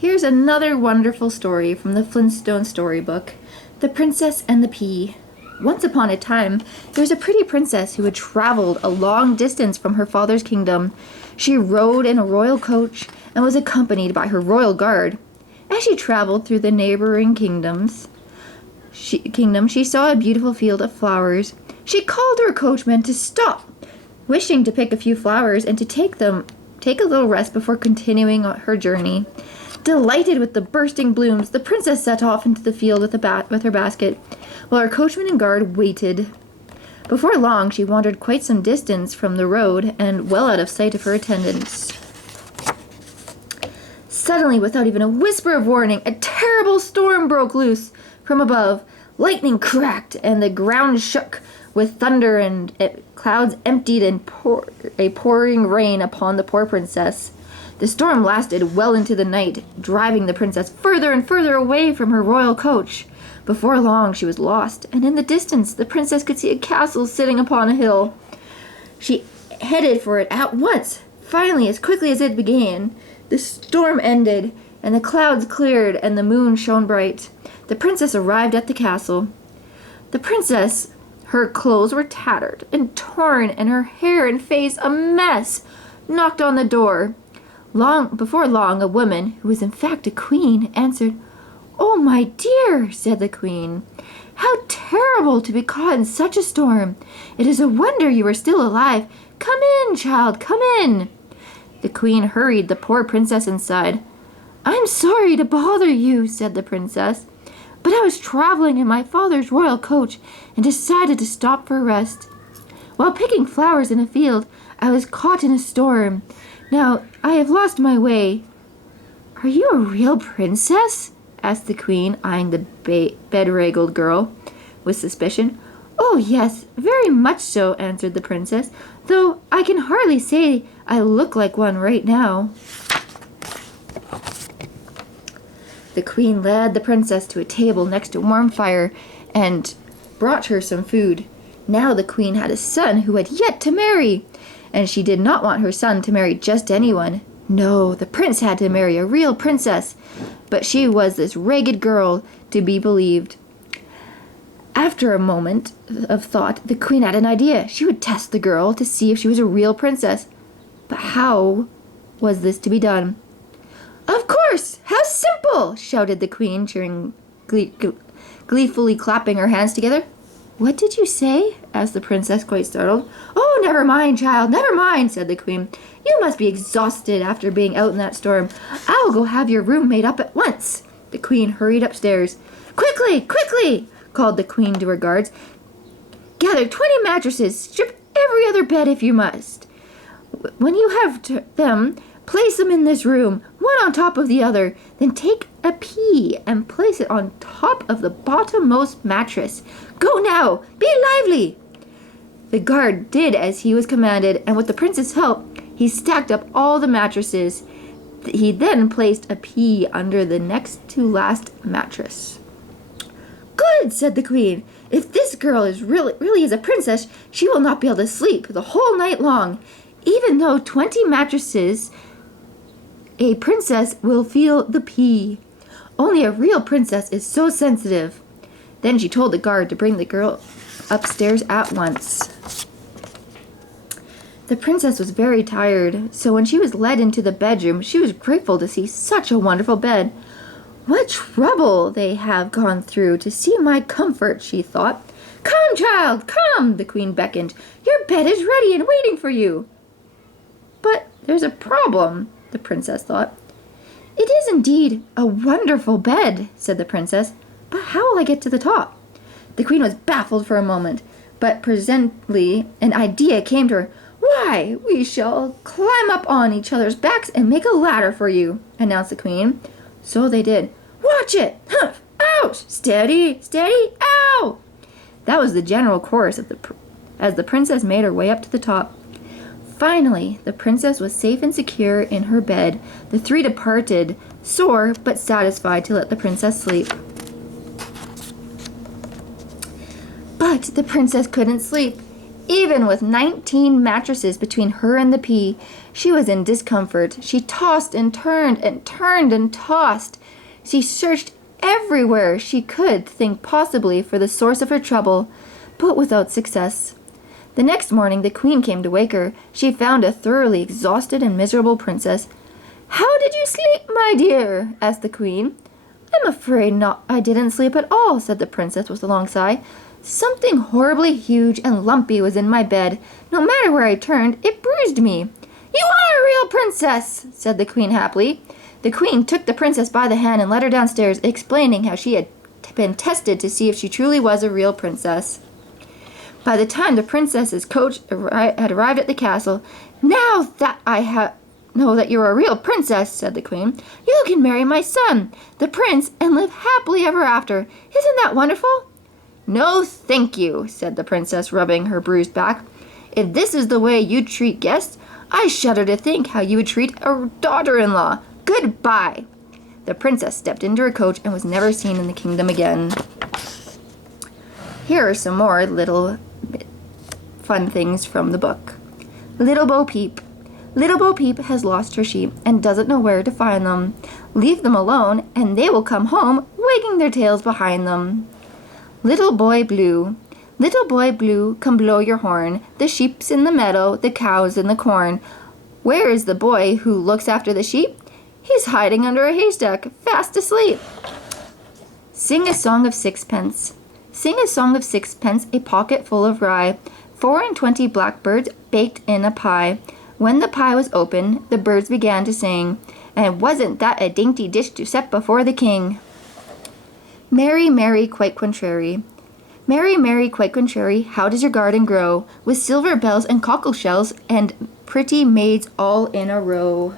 Here's another wonderful story from the Flintstones storybook, The Princess and the Pea. Once upon a time, there was a pretty princess who had traveled a long distance from her father's kingdom. She rode in a royal coach and was accompanied by her royal guard. As she traveled through the neighboring kingdom, she saw a beautiful field of flowers. She called to her coachman to stop, wishing to pick a few flowers and to take a little rest before continuing her journey. Delighted with the bursting blooms, the princess set off into the field with her basket, while her coachman and guard waited. Before long, she wandered quite some distance from the road and well out of sight of her attendants. Suddenly, without even a whisper of warning, a terrible storm broke loose from above. Lightning cracked, and the ground shook with thunder, and clouds emptied and pouring rain upon the poor princess. The storm lasted well into the night, driving the princess further and further away from her royal coach. Before long, she was lost, and in the distance, the princess could see a castle sitting upon a hill. She headed for it at once. Finally, as quickly as it began, the storm ended, and the clouds cleared, and the moon shone bright. The princess arrived at the castle. The princess, her clothes were tattered and torn, and her hair and face a mess, knocked on the door. Before long, a woman, who was in fact a queen, answered. "Oh, my dear," said the queen, "how terrible to be caught in such a storm. It is a wonder you are still alive. Come in, child, come in." The queen hurried the poor princess inside. "I'm sorry to bother you," said the princess, "but I was traveling in my father's royal coach and decided to stop for rest. While picking flowers in a field, I was caught in a storm. Now, I have lost my way." "Are you a real princess?" asked the queen, eyeing the bedraggled girl with suspicion. "Oh, yes, very much so," answered the princess, "though I can hardly say I look like one right now." The queen led the princess to a table next to a warm fire and brought her some food. Now the queen had a son who had yet to marry, and she did not want her son to marry just anyone. No, the prince had to marry a real princess, but she was this ragged girl to be believed. After a moment of thought, the queen had an idea. She would test the girl to see if she was a real princess. But how was this to be done? "Of course! How simple!" shouted the queen, cheering, gleefully clapping her hands together. "What did you say?" asked the princess, quite startled. "Oh, never mind, child, never mind," said the queen. "You must be exhausted after being out in that storm. I'll go have your room made up at once." The queen hurried upstairs. "Quickly, quickly!" called the queen to her guards. "Gather 20 mattresses. Strip every other bed if you must. When you have them, place them in this room, one on top of the other. Then take a pea and place it on top of the bottommost mattress. Go now! Be lively!" The guard did as he was commanded, and with the prince's help, he stacked up all the mattresses. He then placed a pea under the next to last mattress. "Good," said the queen. "If this girl really is a princess, she will not be able to sleep the whole night long. Even though 20 mattresses, a princess will feel the pea. Only a real princess is so sensitive." Then she told the guard to bring the girl upstairs at once. The princess was very tired, so when she was led into the bedroom, she was grateful to see such a wonderful bed. "What trouble they have gone through to see my comfort," she thought. "Come, child, come," the queen beckoned. "Your bed is ready and waiting for you." "But there's a problem," the princess thought. "It is indeed a wonderful bed," said the princess, "but how will I get to the top?" The queen was baffled for a moment, but presently an idea came to her. "Why, we shall climb up on each other's backs and make a ladder for you," announced the queen. So they did. "Watch it! Humph! Ouch! Steady! Steady! Ow!" That was the general chorus as the princess made her way up to the top. Finally, the princess was safe and secure in her bed. The three departed, sore but satisfied to let the princess sleep. But the princess couldn't sleep. Even with 19 mattresses between her and the pea, she was in discomfort. She tossed and turned and turned and tossed. She searched everywhere she could think possibly for the source of her trouble, but without success. The next morning the queen came to wake her. She found a thoroughly exhausted and miserable princess. "How did you sleep, my dear?" asked the queen. "I'm afraid not. I didn't sleep at all," said the princess with a long sigh. "Something horribly huge and lumpy was in my bed. No matter where I turned, it bruised me." "You are a real princess," said the queen happily. The queen took the princess by the hand and led her downstairs, explaining how she had been tested to see if she truly was a real princess. By the time the princess's coach had arrived at the castle, "Now that I know that you're a real princess," said the queen, "you can marry my son, the prince, and live happily ever after. Isn't that wonderful?" "No, thank you," said the princess, rubbing her bruised back. "If this is the way you treat guests, I shudder to think how you would treat a daughter-in-law. Goodbye." The princess stepped into her coach and was never seen in the kingdom again. Here are some more little fun things from the book. Little Bo Peep. Little Bo Peep has lost her sheep and doesn't know where to find them. Leave them alone and they will come home wagging their tails behind them. Little Boy Blue. Little Boy Blue, come blow your horn. The sheep's in the meadow, the cow's in the corn. Where is the boy who looks after the sheep? He's hiding under a haystack, fast asleep. Sing a song of sixpence. Sing a song of sixpence, a pocket full of rye. 24 blackbirds baked in a pie. When the pie was open, the birds began to sing, and wasn't that a dainty dish to set before the king? Mary, Mary, quite contrary. Mary, Mary, quite contrary, how does your garden grow? With silver bells and cockle shells and pretty maids all in a row.